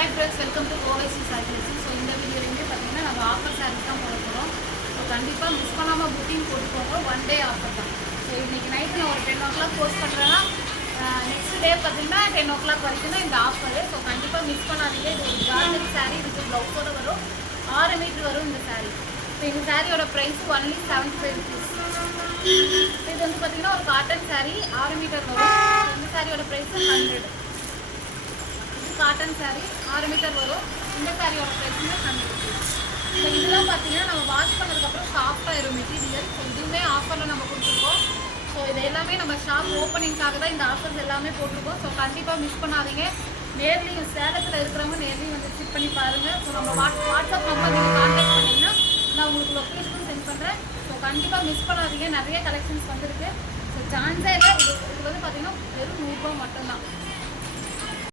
Hi friends, welcome to Owaisi sorry collection. So இந்த வீடியோலையுமே பார்த்தீங்கன்னா நம்ம ஆஃபர் சாரீஸ் தான் போட போகிறோம். ஸோ கண்டிப்பாக மிஸ் பண்ணாமல் புக்கிங் போட்டுக்கோங்க. ஒன் டே ஆஃபர் தான். ஸோ இன்றைக்கி நைட்டு நான் ஒரு 10 o'clock போஸ்ட் பண்ணுறேன்னா நெக்ஸ்ட் டே பார்த்தீங்கன்னா 10 o'clock வரைக்கும் தான் இந்த ஆஃபரு. ஸோ கண்டிப்பாக மிஸ் பண்ணாதீங்க. இது ஒரு கார்டன் சாரீ, இதுக்கு ப்ளவுஸோடு வரும், 6 மீட்டர் வரும் இந்த சாரீ. ஸோ இந்த சாரியோட ப்ரைஸ் ஒன்லி 75 rupees. இது வந்து பார்த்தீங்கன்னா ஒரு காட்டன் சாரீ, 6 மீட்டர் வரும். இந்த சாரியோட ப்ரைஸ் 100. காட்டன் சாரீ 6 மீட்டர் வரும். இந்த சாரியோட ப்ரைஸுமே 100. ஸோ இதெல்லாம் பார்த்தீங்கன்னா நம்ம வாஷ் பண்ணதுக்கப்புறம் சாஃப்டாகிடும் மெட்டீரியல். ஸோ இதுவுமே ஆஃபரில் நம்ம கொடுத்துருக்கோம். ஸோ இது எல்லாமே நம்ம ஷாப் ஓப்பனிங்காக தான் இந்த ஆஃபர்ஸ் எல்லாமே போட்டிருக்கோம். ஸோ கண்டிப்பாக மிஸ் பண்ணாதீங்க. நேர்லையும் சேலத்தில் இருக்கிறவங்க நேர்லையும் வந்து செக் பண்ணி பாருங்கள். ஸோ நம்ம வாட்ஸ்அப் நம்பர் நீங்கள் கான்டாக்ட் பண்ணிங்கன்னா நான் உங்களுக்கு லொக்கேஷனும் சென்ட் பண்ணுறேன். ஸோ கண்டிப்பாக மிஸ் பண்ணாதீங்க. நிறைய கலெக்ஷன்ஸ் வந்துருக்கு. ஸோ சான்ஸே இல்லை. இது வந்து பார்த்தீங்கன்னா வெறும் 100 ரூபா மட்டும்தான்.